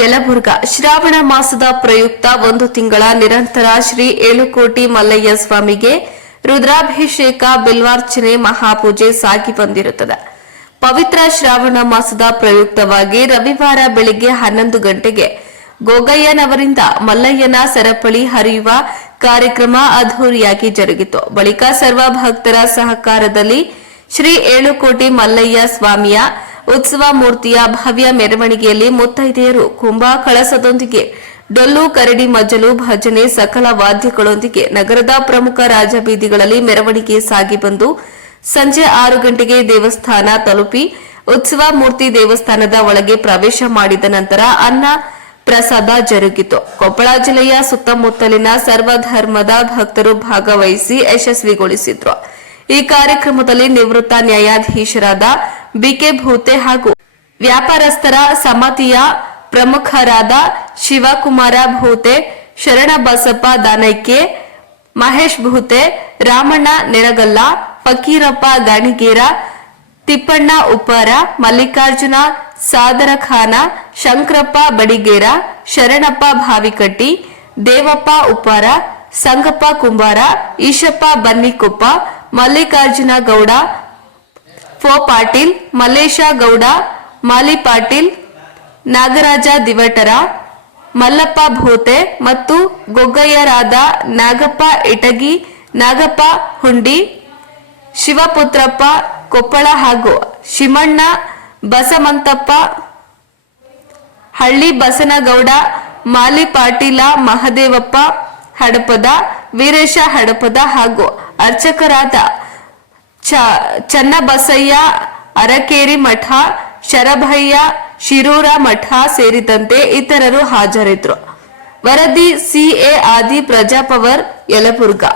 ಯಲಬುರ್ಗಾ. ಶ್ರಾವಣ ಮಾಸದ ಪ್ರಯುಕ್ತ ಒಂದು ತಿಂಗಳ ನಿರಂತರ ಶ್ರೀ ಏಳುಕೋಟಿ ಮಲ್ಲಯ್ಯ ಸ್ವಾಮಿಗೆ ರುದ್ರಾಭಿಷೇಕ, ಬಿಲ್ವಾರ್ಚನೆ, ಮಹಾಪೂಜೆ ಸಾಗಿ ಬಂದಿರುತ್ತದೆ. ಪವಿತ್ರ ಶ್ರಾವಣ ಮಾಸದ ಪ್ರಯುಕ್ತವಾಗಿ ರವಿವಾರ ಬೆಳಿಗ್ಗೆ ಹನ್ನೊಂದು ಗಂಟೆಗೆ ಗೋಗಯ್ಯನವರಿಂದ ಮಲ್ಲಯ್ಯನ ಸರಪಳಿ ಹರಿಯುವ ಕಾರ್ಯಕ್ರಮ ಅದ್ದೂರಿಯಾಗಿ ಜರುಗಿತು. ಬಳಿಕ ಸರ್ವ ಭಕ್ತರ ಸಹಕಾರದಲ್ಲಿ ಶ್ರೀ ಏಳುಕೋಟಿ ಮಲ್ಲಯ್ಯ ಸ್ವಾಮಿಯ ಉತ್ಸವ ಮೂರ್ತಿಯ ಭವ್ಯ ಮೆರವಣಿಗೆಯಲ್ಲಿ ಮುತ್ತೈದೆಯರು ಕುಂಭ ಕಳಸದೊಂದಿಗೆ ಡೊಲ್ಲು ಕರಡಿ ಮಜ್ಜಲು ಭಜನೆ ಸಕಲ ವಾದ್ಯಗಳೊಂದಿಗೆ ನಗರದ ಪ್ರಮುಖ ರಾಜಬೀದಿಗಳಲ್ಲಿ ಮೆರವಣಿಗೆ ಸಾಗಿ ಬಂದು ಸಂಜೆ ಆರು ಗಂಟೆಗೆ ದೇವಸ್ಥಾನ ತಲುಪಿ ಉತ್ಸವ ಮೂರ್ತಿ ದೇವಸ್ಥಾನದ ಒಳಗೆ ಪ್ರವೇಶ ಮಾಡಿದ ನಂತರ ಅನ್ನ ಪ್ರಸಾದ ಜರುಗಿತು. ಕೊಪ್ಪಳ ಜಿಲ್ಲೆಯ ಸುತ್ತಮುತ್ತಲಿನ ಸರ್ವಧರ್ಮದ ಭಕ್ತರು ಭಾಗವಹಿಸಿ ಯಶಸ್ವಿಗೊಳಿಸಿದ್ರು. ಈ ಕಾರ್ಯಕ್ರಮದಲ್ಲಿ ನಿವೃತ್ತ ನ್ಯಾಯಾಧೀಶರಾದ ಬಿಕೆ ಭೂತೆ ಹಾಗೂ ವ್ಯಾಪಾರಸ್ಥರ ಸಮಿತಿಯ ಪ್ರಮುಖರಾದ ಶಿವಕುಮಾರ ಭೂತೆ, ಶರಣಬಸಪ್ಪ ದಾನೈಕೆ, ಮಹೇಶ್ ಭೂತೆ, ರಾಮಣ್ಣ ನೆರಗಲ್ಲ, ಫಕೀರಪ್ಪ ಗಾಣಿಗೇರ ತಿಪ್ಪಣ್ಣ ಉಪ್ಪಾರ, ಮಲ್ಲಿಕಾರ್ಜುನ ಸಾದರಖಾನ, ಶಂಕರಪ್ಪ ಬಡಿಗೇರ, ಶರಣಪ್ಪ ಭಾವಿಕಟ್ಟಿ, ದೇವಪ್ಪ ಉಪ್ಪಾರ ಸಂಗಪ್ಪ ಕುಂಬಾರ, ಈಶಪ್ಪ ಬನ್ನಿಕೊಪ್ಪ, ಮಲ್ಲಿಕಾರ್ಜುನ ಗೌಡ, ಫೋ ಪಾಟೀಲ್, ಮಲ್ಲೇಶ ಗೌಡ, ಮಾಲಿ ಪಾಟೀಲ್, ನಾಗರಾಜ ದಿವಟರ, ಮಲ್ಲಪ್ಪ ಭೂತೆ ಮತ್ತು ಗೊಗ್ಗಯ್ಯರಾದ ನಾಗಪ್ಪ ಇಟಗಿ, ನಾಗಪ್ಪ ಹುಂಡಿ, ಶಿವಪುತ್ರಪ್ಪ ಕೊಪ್ಪಳ ಹಾಗೂ ಶಿಮಣ್ಣ ಬಸಮಂತಪ್ಪ, ಹಳ್ಳಿ ಬಸನಗೌಡ, ಮಾಲಿ ಪಾಟೀಲ ಮಹದೇವಪ್ಪ ಹಡಪದ, ವೀರೇಶ ಹಡಪದ ಹಾಗೂ ಅರ್ಚಕರಾದ ಚನ್ನಬಸಯ್ಯ, ಅರಕೇರಿ ಮಠ, ಶರಭಯ್ಯ, ಶಿರೂರ ಮಠ ಸೇರಿದಂತೆ ಇತರರು ಹಾಜರಿದ್ದರು. ವರದಿ ಸಿಎ ಆದಿ ಪ್ರಜಾಪವರ್ ಯಲಬುರ್ಗಾ.